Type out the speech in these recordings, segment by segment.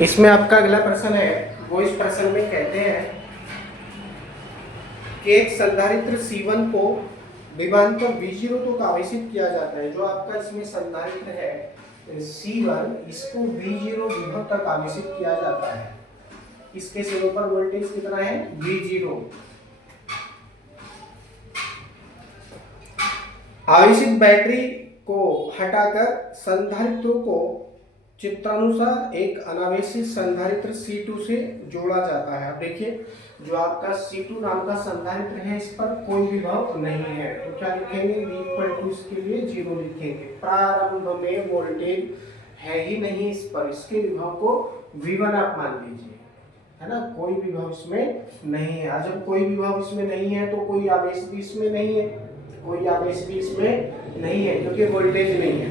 इसमें आपका अगला प्रश्न है, वो इस प्रश्न में कहते हैं कि एक संधारित्र C1 को विभवांतर V0 तक आवेशित किया जाता है। जो आपका इसमें संधारित्र है C1, इसको V0 विभव तक आवेशित किया जाता है। इसके सिरों पर वोल्टेज कितना है? V0। आवेशित बैटरी को हटाकर संधारित्रों को चित्रानुसार एक अनावेशित संधारित्र C2 से जोड़ा जाता है। अब देखिए, जो आपका C2 नाम का संधारित्र है, इस पर कोई विभव नहीं है, तो क्या लिखेंगे? V इसके लिए 0 लिखेंगे। प्रारंभ में वोल्टेज है ही नहीं इस पर, इसके विभव को V1 आप मान लीजिए, है ना। कोई विभव इसमें नहीं है। और जब कोई विभव इसमें नहीं है तो कोई आवेश भी इसमें नहीं है, कोई आवेश भी इसमें नहीं है, क्योंकि वोल्टेज नहीं है।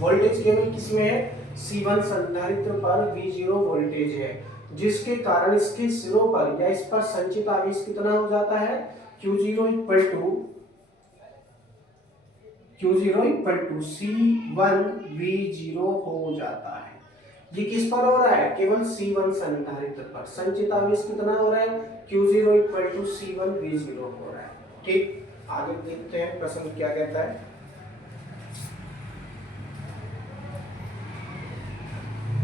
वोल्टेज केवल किसमें है? C1 संधारित्र पर V0 वोल्टेज है, जिसके कारण इसके सिरों पर या इस पर संचित आवेश कितना हो जाता है? Q0 C1 V0 हो जाता है। ये किस पर हो रहा है? केवल C1 संधारित्र पर। संचित आवेश कितना हो रहा है? Q0 C1 V0 हो रहा है। ठीक, आगे देखते हैं प्रश्न क्या कहता है।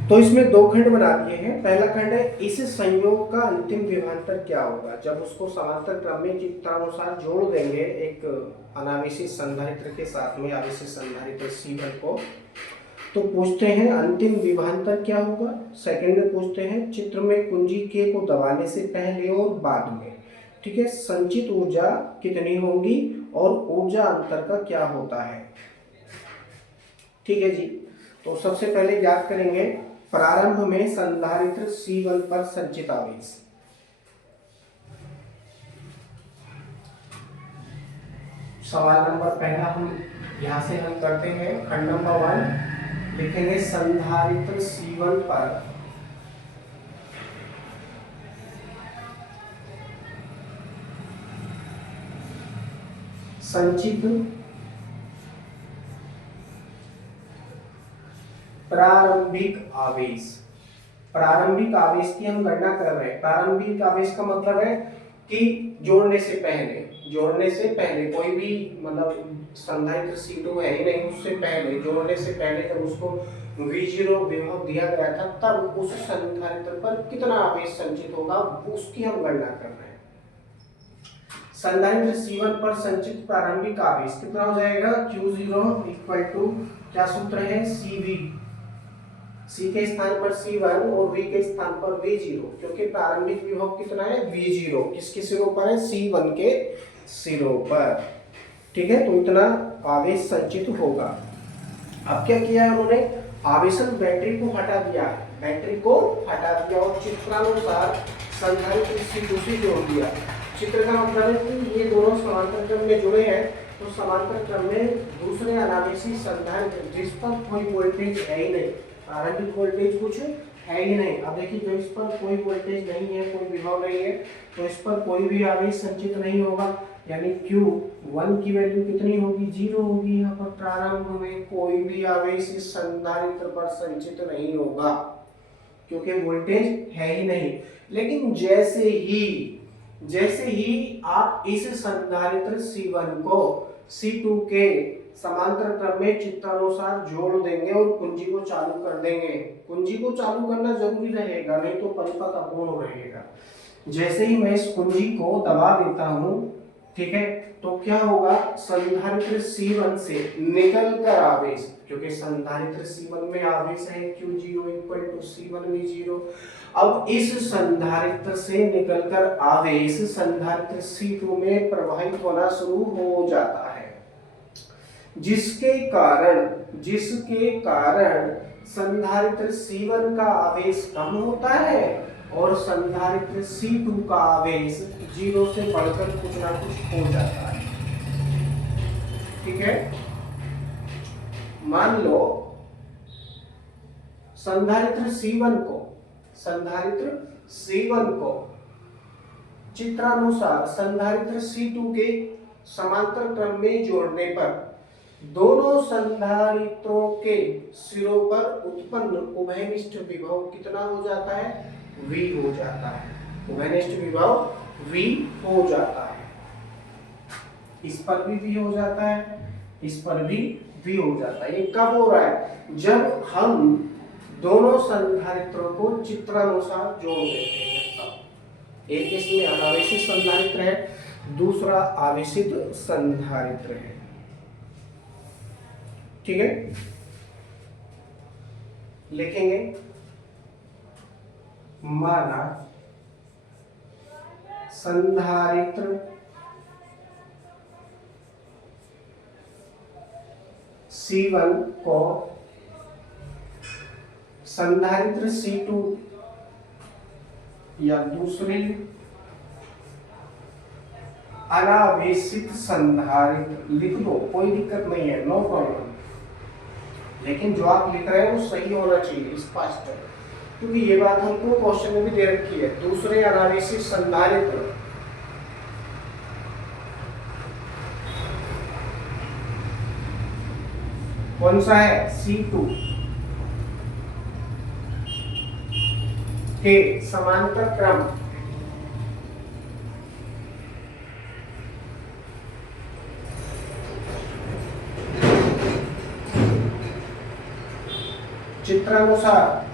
तो इसमें दो खंड बना दिए हैं। पहला खंड है, इस संयोग का अंतिम विभवांतर क्या होगा? जब उसको समांतर क्रम में चित्रानुसार जोड़ देंगे एक अनावेशित संधारित्र के साथ में आवेशित संधारित्र C1 को, तो पूछते हैं अंतिम विभवांतर क्या होगा। सेकंड में पूछते हैं चित्र में कुंजी K को दबाने से पहले और बाद में, ठीक है, संचित ऊर्जा कितनी होगी और ऊर्जा अंतर का क्या होता है। ठीक है जी। तो सबसे पहले ज्ञात करेंगे प्रारंभ में संधारित्र C1 पर संचित आवेश। सवाल नंबर पहला हम यहां से हल करते हैं। खंड नंबर 1 लिखेंगे संधारित्र C1 पर संचित प्रारंभिक आवेश। प्रारंभिक आवेश की हम गणना कर रहे हैं। प्रारंभिक आवेश का मतलब है कि जोड़ने से पहले कोई भी मतलब संधारित्र C2 है ही नहीं, उससे पहले, जोड़ने से पहले जब उसको V0 विभव दिया गया था, तब उस संधारित्र पर कितना आवेश संचित होगा उसकी हम गणना कर रहे हैं। संधारित्र C1 पर संचित प्रारंभिक आवेश कितना हो जाएगा? Q0 इक्वल टू, क्या सूत्र है? CV। C के स्थान पर C1 और V के स्थान पर V0, क्योंकि प्रारंभिक विभव कितना है? V0। किसके सिरों पर है? C1 के सिरों पर। ठीक है, तो इतना आवेश संचित होगा। अब क्या किया है उन्होंने? आवेशन बैटरी को हटा दिया है, बैटरी को हटा दिया और चित्रानुसार संधारित्र C2 से जोड़ दिया। चित्र का मतलब है कि ये दोनों समांतर क्रम में जुड़े हैं, तो समांतर क्रम में दूसरे अनावेशी संधारित्र जिस पर कोई वोल्टेज है ही नहीं, प्रारंभिक वोल्टेज कुछ है ही नहीं। अब देखिए, जो इस पर कोई वोल्टेज नहीं है, कोई विभव नहीं है, तो इस पर कोई भी आवेश संचित नहीं होगा, यानी Q1 की वैल्यू कितनी होगी? 0 होगी। यहाँ पर प्रारंभ में कोई भी आवेश इस संधारित्र पर संचित नहीं होगा, क्योंकि वोल्टेज है ही नहीं। लेकिन जैसे ही आप इस संधारित्र C1 को C2 के समांतर क्रम में चित्रानुसार जोड़ देंगे और कुंजी को चालू कर देंगे। कुंजी को चालू करना जरूरी रहेगा, नहीं तो परिपथ अपूर्ण रहेगा। जैसे ही मैं इस कुंजी को दबा देता हूं, ठीक है, तो क्या होगा? संधारित्र C1 से निकल कर आवेश, क्योंकि संधारित्र C1 में आवेश है Q0 equal to C1 V0। अब इस संधारित्र से निकलकर आवेश संधारित्र C2 में प्रवाहित होना शुरू हो जाता है, जिसके कारण संधारित्र C1 का आवेश कम होता है और संधारित्र C2 का आवेश 0 से बढ़कर कुछ ना कुछ हो जाता है। ठीक है, मान लो संधारित्र C1 को चित्रानुसार संधारित्र C2 के समांतर क्रम में जोड़ने पर दोनों संधारित्रों के सिरों पर उत्पन्न उभयनिष्ठ विभव कितना हो जाता है? V हो जाता है। उभयनिष्ठ विभव V हो जाता है। इस पर भी V हो जाता है, इस पर भी V हो जाता है। ये कब हो रहा है? जब हम दोनों संधारित्रों को चित्रानुसार जोड़ देते हैं तब। एक इसमें अनावेशित संधारित्र है, दूसरा आवेशित संधारित्र है। ठीक है, लिखेंगे माना संधारित्र C1 को संधारित्र C2 या दूसरी अनावेशित संधारित्र लिख दो, कोई दिक्कत नहीं है, नो प्रॉब्लम। लेकिन जो आप लिख रहे हैं वो सही होना चाहिए, स्पष्ट है, क्योंकि ये बात हमको क्वेश्चन में भी दे रखी है। दूसरे अनावेशित संधारित्र कौन सा है? C2 के समांतर क्रम चित्रानुसार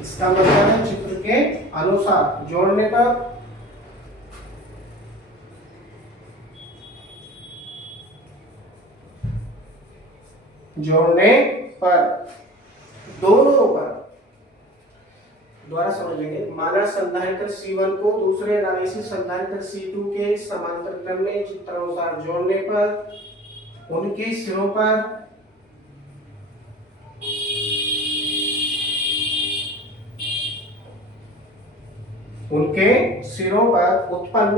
इसका मतलब है चित्र के अनुसार जोड़ने पर दोनों पर द्वारा समझेंगे। माना संधारित्र C1 को दूसरे अनावेशित संधारित्र C2 के समांतर क्रम में चित्रानुसार जोड़ने पर उनके सिरों पर उत्पन्न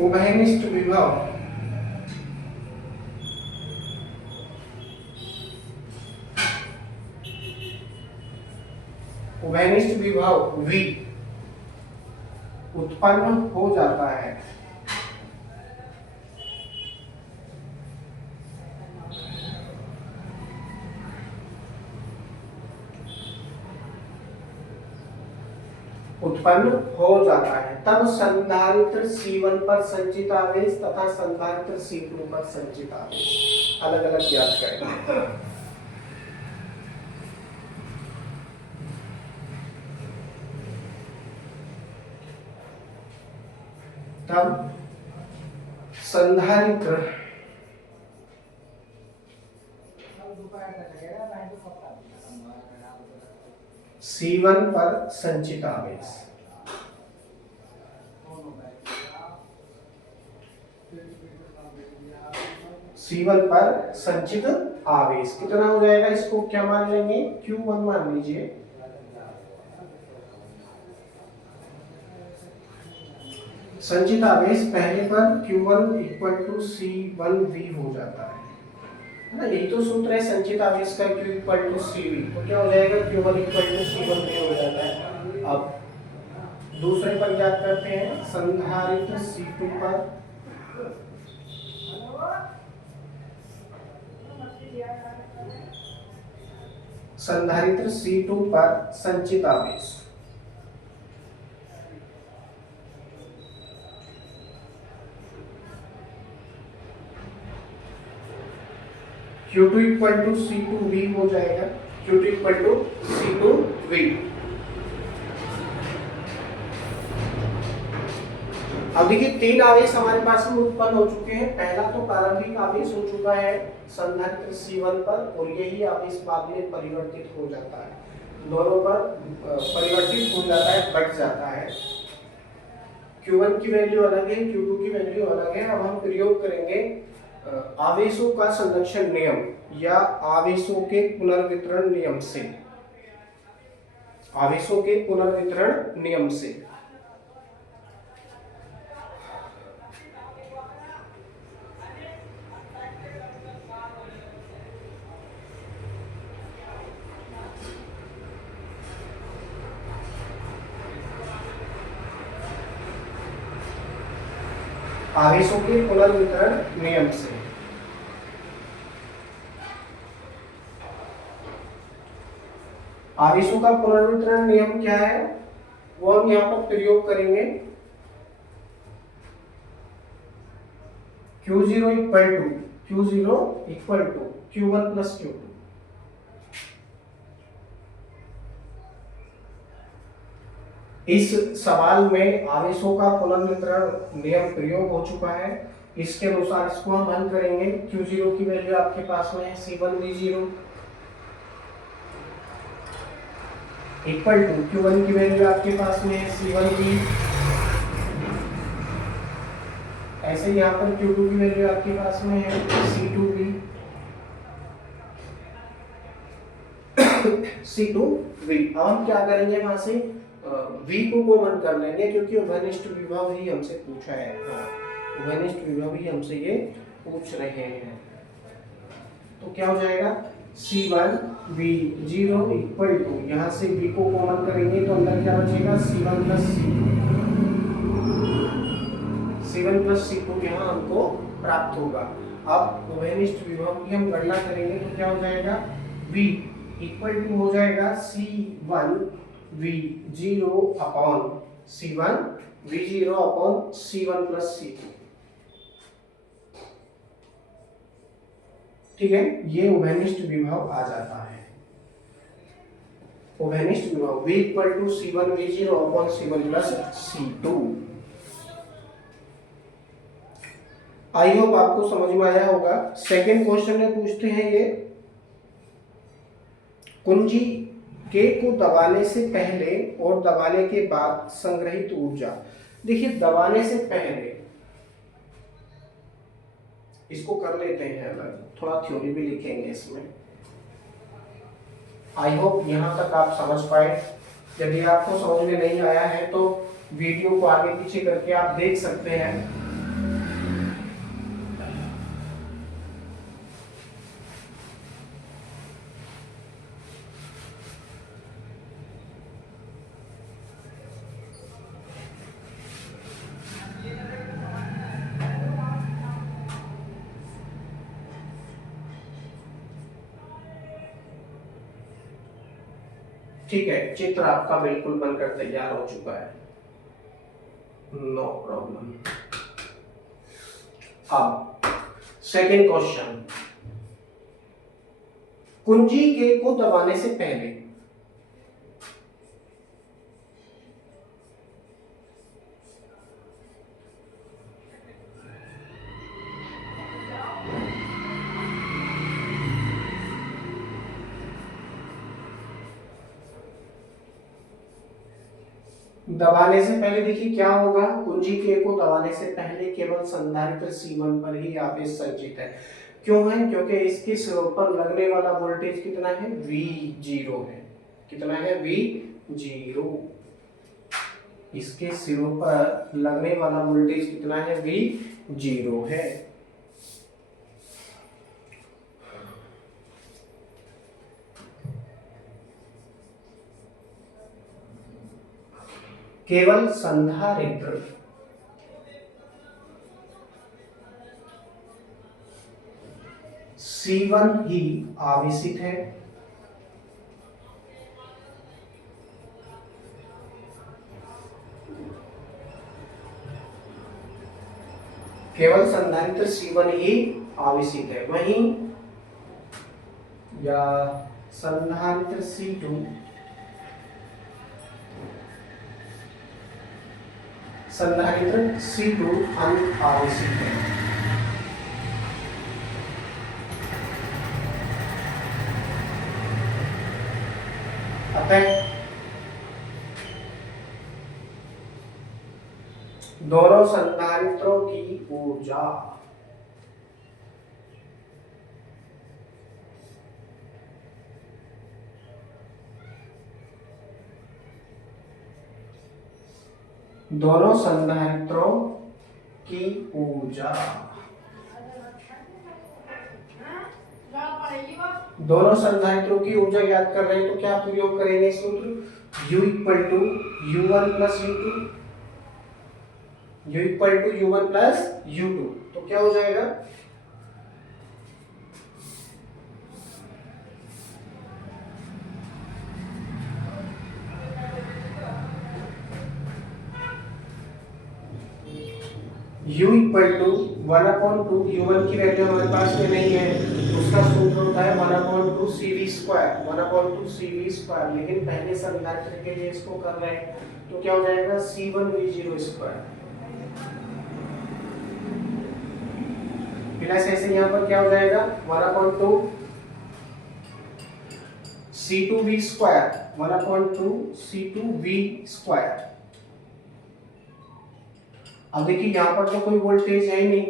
उभयनिष्ठ विभव V उत्पन्न हो जाता है। तब संधारित्र C1 पर संचित आवेश तथा संधारित्र C2 पर संचित आवेश अलग अलग ज्ञात करेंगे। तब संधारित्र C1 पर संचित आवेश C1 पर संचित आवेश कितना हो जाएगा? इसको क्या मान लेंगे? Q1 मान लीजिए। संचित आवेश पहले पर Q1 इक्वल टू C1V हो जाता है ना। यही तो सूत्र है संचित आवेश का, Q इक्वल टू CV, तो क्या हो जाएगा? Q1 इक्वल टू C1V हो जाता है। अब दूसरे पर याद करते हैं, संधारित्र C2 पर संचित आवेश Q2 इक्वल टू C2V हो जाएगा। Q2 equal to C2V। अब देखिए तीन आवेश हमारे पास में उत्पन्न हो चुके हैं। पहला तो प्रारंभिक आवेश हो चुका है संधारित्र C1 पर, और यही आवेश बाद में परिवर्तित हो जाता है, दोनों पर परिवर्तित हो जाता है, बढ़ जाता है। Q1 की वैल्यू अलग है, Q2 की वैल्यू अलग है। अब हम प्रयोग करेंगे आवेशों का संरक्षण नियम या आवेशों के पुनर्वितरण नियम से। आवेशों के पुनर्वितरण नियम से आवेशों के पुनर्वितरण नियम से। आवेशों का पुनर्वितरण नियम क्या है वो हम यहाँ पर प्रयोग करेंगे। Q0 equal to Q1 plus Q2। इस सवाल में आवेशों का पुनर्वितरण नियम प्रयोग हो चुका है। इसके अनुसार इसको हम हल करेंगे। Q0 की वैल्यू आपके पास में है C1V0 इक्वल टू Q1 की वैल्यू आपके पास में है C1V। ऐसे यहाँ पर Q2 की वैल्यू आपके पास में है C2V। C2V। अब हम क्या करेंगे, वहां से V को कॉमन कर लेंगे क्योंकि उभयनिष्ठ विभव ही हमसे पूछा है। उभयनिष्ठ विभव ही हमसे ये पूछ रहे हैं। तो क्या हो जाएगा C1V0 इक्वल टू, यहाँ से V को कॉमन करेंगे तो अंदर क्या बचेगा C1 प्लस C2 यहाँ हमको प्राप्त होगा। अब उभयनिष्ठ विभव की हम गणना करेंगे तो क्या हो जाएगा V इक्वल टू हो जाएगा C1V0 upon C1 plus C2। ठीक है, ये उभयनिष्ठ विभव आ जाता है। उभयनिष्ठ विभव V equal to C1V0 upon C1 plus C2। I hope आपको समझ में आया होगा। सेकेंड क्वेश्चन में पूछते हैं ये, कुंजी K को दबाने से पहले और दबाने के बाद संग्रहित ऊर्जा। देखिए, दबाने से पहले इसको कर लेते हैं अलग, थोड़ा थ्योरी भी लिखेंगे इसमें। आई होप यहां तक आप समझ पाए। यदि आपको समझ में नहीं आया है तो वीडियो को आगे पीछे करके आप देख सकते हैं। ठीक है, चित्र आपका बिल्कुल बनकर तैयार हो चुका है, नो प्रॉब्लम। अब सेकेंड क्वेश्चन, कुंजी K को दबाने से पहले देखिए क्या होगा। कुंजी K को दबाने से पहले केवल संधारित्र C1 पर ही आवेश संचित है। क्यों है? क्योंकि इसके सिरों पर लगने वाला वोल्टेज कितना है, V0 है। कितना है, V0। इसके सिरों पर लगने वाला वोल्टेज कितना है, V0 है। केवल संधारित्र C1 ही आवेशित है। केवल संधारित्र C1 ही आवेशित है। वहीं या संधारित्र C2 अनावेशित है। अतः दोनों संधारित्रों की ऊर्जा दोनों संधारित्रों की ऊर्जा ज्ञात कर रहे हैं तो क्या प्रयोग करेंगे सूत्र, U equal to U1 plus U2। u equal to u1 plus u2, तो क्या हो जाएगा, u इक्वल टू 1/2, u1 की वैल्यू हमारे पास में नहीं है, उसका सूत्र होता है 1/2 cv स्क्वायर, 1/2 cv स्क्वायर, लेकिन पहले संधारित्र के लिए इसको कर रहे हैं, तो क्या हो जाएगा c1v0 स्क्वायर प्लस ऐसे यहाँ पर क्या हो जाएगा 1/2 c2v स्क्वायर, 1/2 c2v स्क्वायर। अब देखिए यहाँ पर तो कोई वोल्टेज है ही नहीं,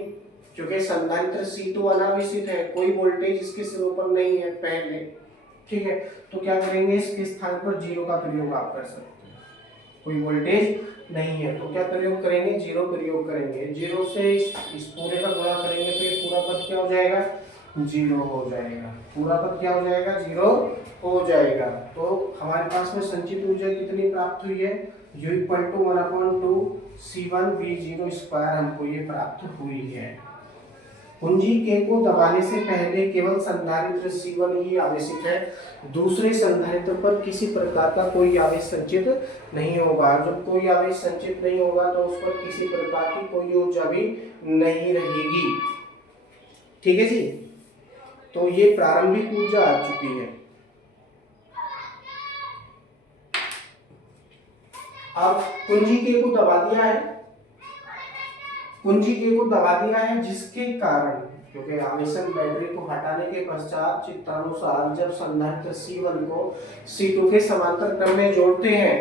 क्योंकि संधारित्र C2 अनावेशित है, कोई वोल्टेज इसके सिरों पर नहीं है पहले, ठीक है। तो क्या करेंगे, इसके स्थान पर जीरो का प्रयोग आप कर सकते हैं, कोई वोल्टेज नहीं है, तो क्या प्रयोग करेंगे, जीरो प्रयोग करेंगे। जीरो से इस पूरे का गुणा करेंगे तो ये पूरा पद क्या हो जाएगा, जीरो हो जाएगा, पूरा पद क्या हो जाएगा, जीरो हो जाएगा। तो हमारे पास में संचित ऊर्जा कितनी प्राप्त हुई है, u equal to 1/2 c1v0 square हमको ये प्राप्त हुई है। कुंजी K को दबाने से पहले केवल संधारित्र C1 ही आवेशित है, दूसरे संधारित्र पर किसी प्रकार का कोई आवेश संचित नहीं होगा। जब कोई आवेश संचित नहीं होगा तो उस पर किसी प्रकार की कोई ऊर्जा भी नहीं रहेगी, ठीक है जी। तो ये प्रारंभिक ऊर्जा आ चुकी है। अब कुंजी K को दबा दिया है, कुंजी K को दबा दिया है, जिसके कारण, क्योंकि आवेशन बैटरी को हटाने के पश्चात चित्रानुसार जब संधारित्र C1 को C2 के समांतर क्रम में जोड़ते हैं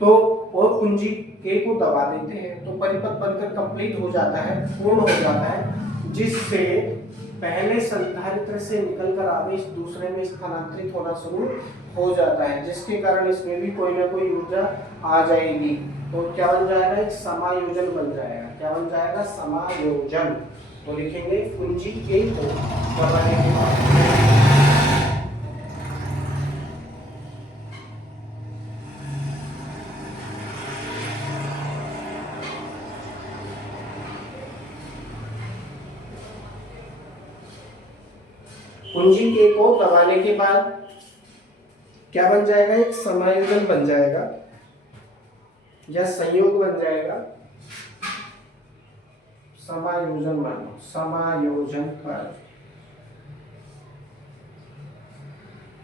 तो और कुंजी K को दबा देते हैं, तो परिपथ बनकर कंप्लीट हो जाता है, पूर्ण हो जाता है, जिससे पहले संधारित्र से निकलकर आवेश दूसरे में स्थानांतरित होना शुरू हो जाता है, जिसके कारण इसमें भी कोई ना कोई ऊर्जा आ जाएगी। तो क्या बन जाएगा, एक समायोजन बन जाएगा। क्या बन जाएगा, समायोजन। तो लिखेंगे कुंजी K को दबाने के बाद कुंजी K को दबाने के बाद क्या बन जाएगा, एक समायोजन बन जाएगा या संयोग बन जाएगा। समायोजन मानो, समायोजन पर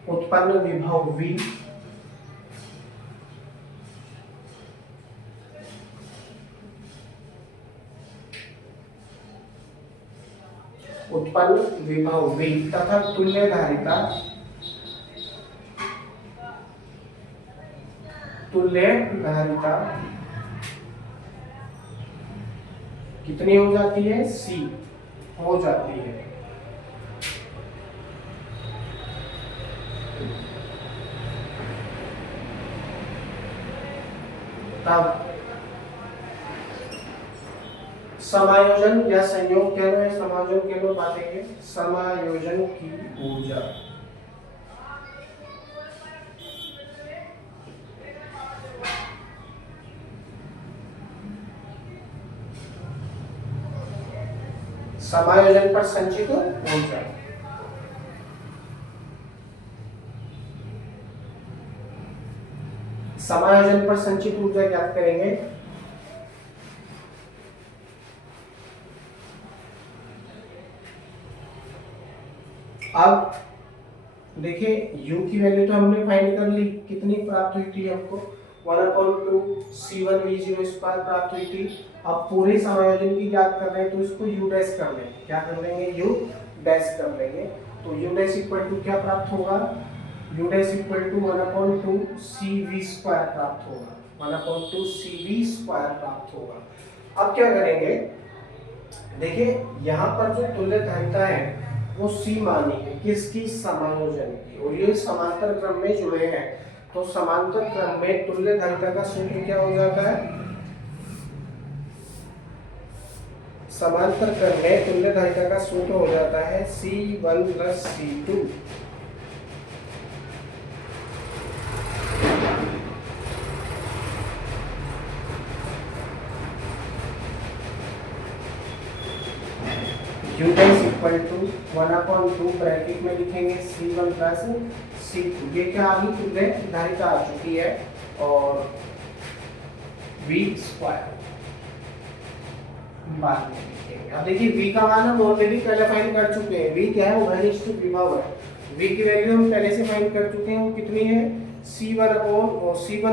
उत्पन्न विभव V उत्पन्न विभव V तथा तुल्य धारिता, तुल्य धारिता कितनी हो जाती है, C हो जाती है। तब समायोजन या संयोग कह लो या समायोजन कह लो, बातेंगे समायोजन की ऊर्जा समायोजन पर संचित ऊर्जा समायोजन पर संचित ऊर्जा ज्ञात करेंगे। अब देखिए u की वैल्यू तो हमने फाइंड कर ली, कितनी प्राप्त हुई थी हमको, 1/2 c1v0 स्क्वायर प्राप्त हुई थी। अब पूरे समायोजन की ज्ञात कर रहे हैं तो इसको u डैश कर लेंगे। क्या कर लेंगे, u डैश कर लेंगे। तो u डैश इक्वल टू क्या प्राप्त होगा, u dash equal to 1/2 cv square प्राप्त होगा, 1/2 cv स्क्वायर प्राप्त होगा। अब क्या करेंगे, देखिए यहाँ पर जो तुल्य धारिता है वो C मानी है, किसकी, समायोजन की, और ये समांतर क्रम में जुड़े हैं। तो समांतर क्रम में तुल्य धारिता का सूत्र क्या हो जाता है, समांतर क्रम में तुल्य धारिता का सूत्र हो जाता है C1 plus C2। U dash equal to 1/2 bracket में लिखेंगे C1 प्लस C2। ये क्या आ गई तुल्य धारिता आ चुकी है, और V स्क्वायर बाद में लिखेंगे। अब देखिए V का मान हम ऑलरेडी पहले फाइंड कर चुके हैं। V क्या है, वो घनिष्ठ विभव है। V की वैल्यू हम पहले से फाइंड कर चुके हैं, वो कितनी है, C1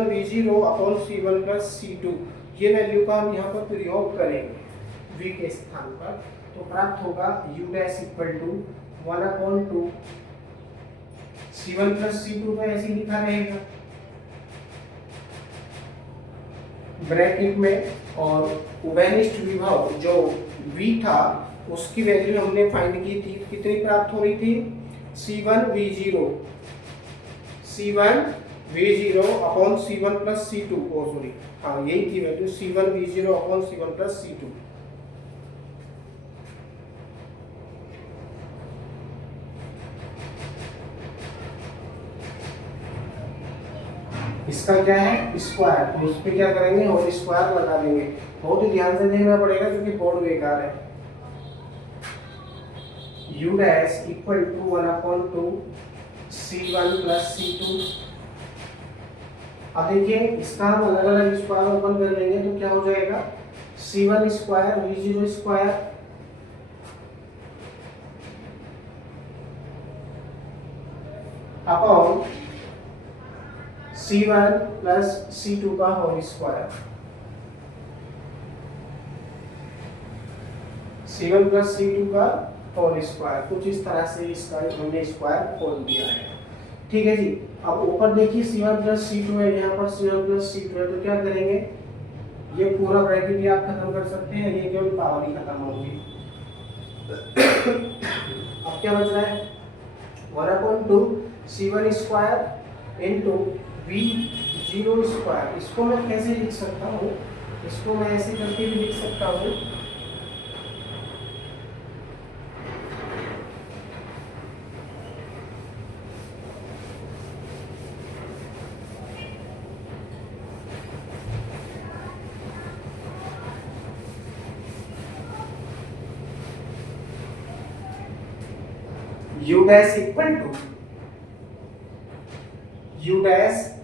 V0 upon C1 plus C2। ये वैल्यू का हम यहाँ पर प्रयोग करेंगे V के स्थान पर, तो प्राप्त होगा U dash equal to 1/2 C1 plus C2 तो ऐसे ही लिखा रहेगा ब्रैकेट में, और उभयनिष्ठ विभव जो V था उसकी वैल्यू हमने फाइंड की थी, कितनी प्राप्त हो रही थी, C1 V0 upon C1 plus C2। Sorry, हाँ यही थी value, C1 V0 upon C1 plus C2। इसका क्या है स्क्वायर, तो उस पे क्या करेंगे और स्क्वायर लगा देंगे। बहुत ही ध्यान से देखना पड़ेगा क्योंकि बोर्ड बेकार है। U dash equal to 1/2 C1 plus C2। अब देखिए इसका हम अलग अलग स्क्वायर ओपन कर लेंगे तो क्या हो जाएगा, C1 square V0 square upon C1 plus C2 का whole square. C1 plus C2 का होल स्क्वायर, कुछ इस तरह से इसका हमने स्क्वायर खोल दिया है। ठीक है जी। अब ऊपर देखिए C1 प्लस C2 है, यहाँ पर C1 प्लस C2 है, तो क्या करेंगे, ये पूरा ब्रैकेट भी आप खत्म कर सकते हैं, ये केवल पावर ही खत्म होगी। अब क्या बच रहा है, 1/2 C1 square into V0 square. इसको मैं कैसे लिख सकता हूँ, इसको मैं ऐसे करके भी लिख सकता हूँ, U dash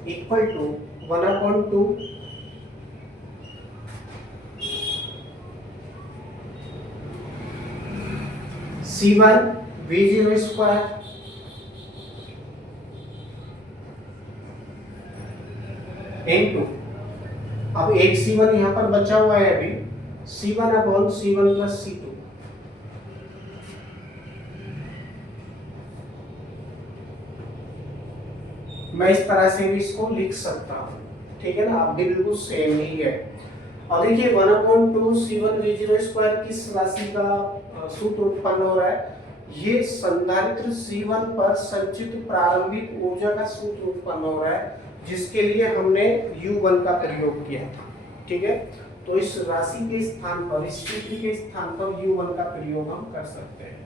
equal to 1/2 C1 V0 square into, अब एक C1 यहाँ पर बचा हुआ है अभी, C1 upon C1 plus C2। मैं इस तरह से भी इसको लिख सकता हूँ, ठीक है ना, अब भी बिल्कुल सेम ही है। और देखिए 1/2 C1 V0 स्क्वायर किस राशि का सूत्र उत्पन्न हो रहा है, ये संधारित्र C1 पर संचित प्रारंभिक ऊर्जा का सूत्र उत्पन्न हो रहा है, जिसके लिए हमने U1 का प्रयोग किया था। ठीक है, तो इस राशि के स्थान पर, इस सूत्र के स्थान पर U1 का प्रयोग हम कर सकते हैं।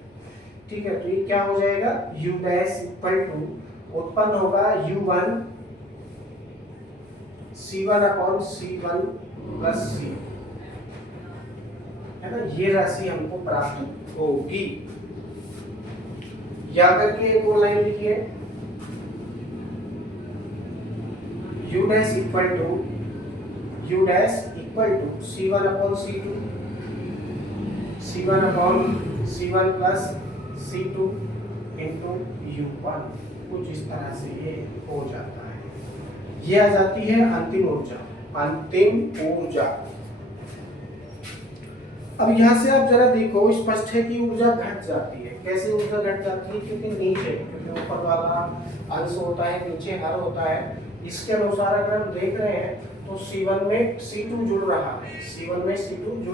ठीक है, तो ये क्या हो जाएगा, U डैश इक्वल टू उत्पन्न होगा U1 C1 upon C1 plus C, है ना, ये राशि हमको प्राप्त होगी। याद करके एक और लाइन लिखिए, U dash equal to C1 upon C2, C1 upon C1 plus C2 into U1। कुछ इस तरह से ये हो जाता है। ये आ जाती है अंतिम ऊर्जा। अब यहाँ से आप जरा देखो, स्पष्ट है कि ऊर्जा घट जाती है। कैसे ऊर्जा घट जाती है, क्योंकि नीचे, क्योंकि ऊपर वाला अंश होता है, नीचे हर होता है। इसके अनुसार अगर हम देख रहे हैं तो C1 में C2 जुड़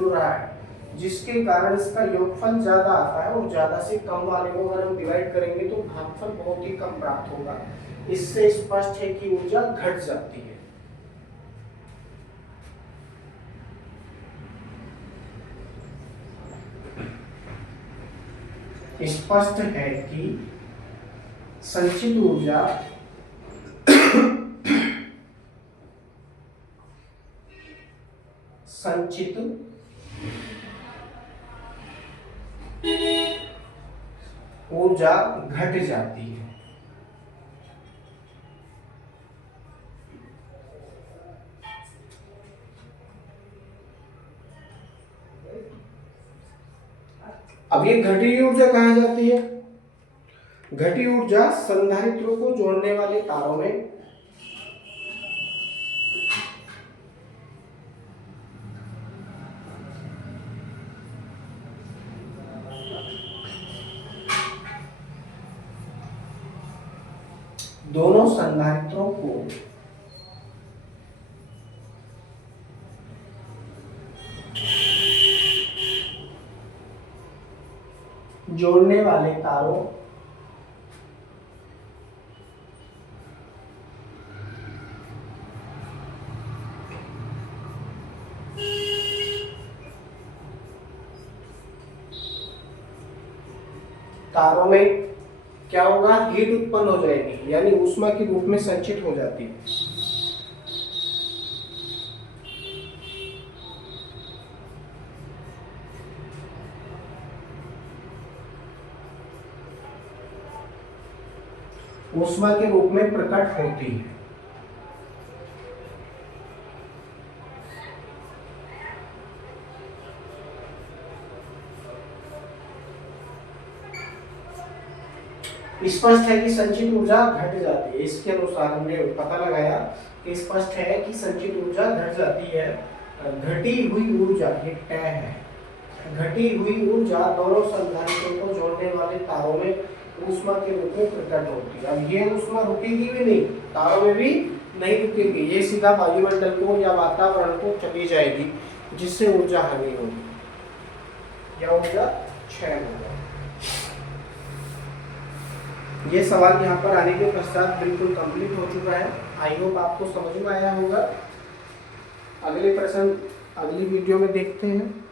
रहा है, जिसके कारण इसका योगफल ज्यादा आता है, और ज्यादा से कम वाले को अगर हम डिवाइड करेंगे तो भागफल बहुत ही कम प्राप्त होगा। इससे स्पष्ट है कि ऊर्जा घट जाती है। स्पष्ट है कि संचित ऊर्जा संचित ऊर्जा घट जाती है। अब ये घटी हुई ऊर्जा कहाँ जाती है? घटी ऊर्जा संधारित्रों को जोड़ने वाले तारों में दोनों संधारित्रों को जोड़ने वाले तारों में क्या होगा? हीट उत्पन्न हो जाएगी, यानी ऊष्मा के रूप में संचित हो जाती है। ऊष्मा के रूप में प्रकट होती है। स्पष्ट है कि संचित ऊर्जा घट जाती है। इसके अनुसार हमने पता लगाया कि स्पष्ट है कि संचित ऊर्जा घट जाती है। घटी हुई ऊर्जा, ये टै है, घटी हुई ऊर्जा दोनों संधारित्रों को जोड़ने वाले तारों में ऊष्मा के रूप में प्रकट होती है। अब ये ऊष्मा रुकेगी भी नहीं, तारों में भी नहीं रुकेगी, ये सीधा वायुमंडल को या वातावरण को चली जाएगी, जिससे ऊर्जा हानि होगी या ऊर्जा क्षय होगा। ये सवाल यहाँ पर आने के पश्चात बिल्कुल कंप्लीट हो चुका है। आई होप आपको समझ में आया होगा। अगले प्रश्न अगली वीडियो में देखते हैं।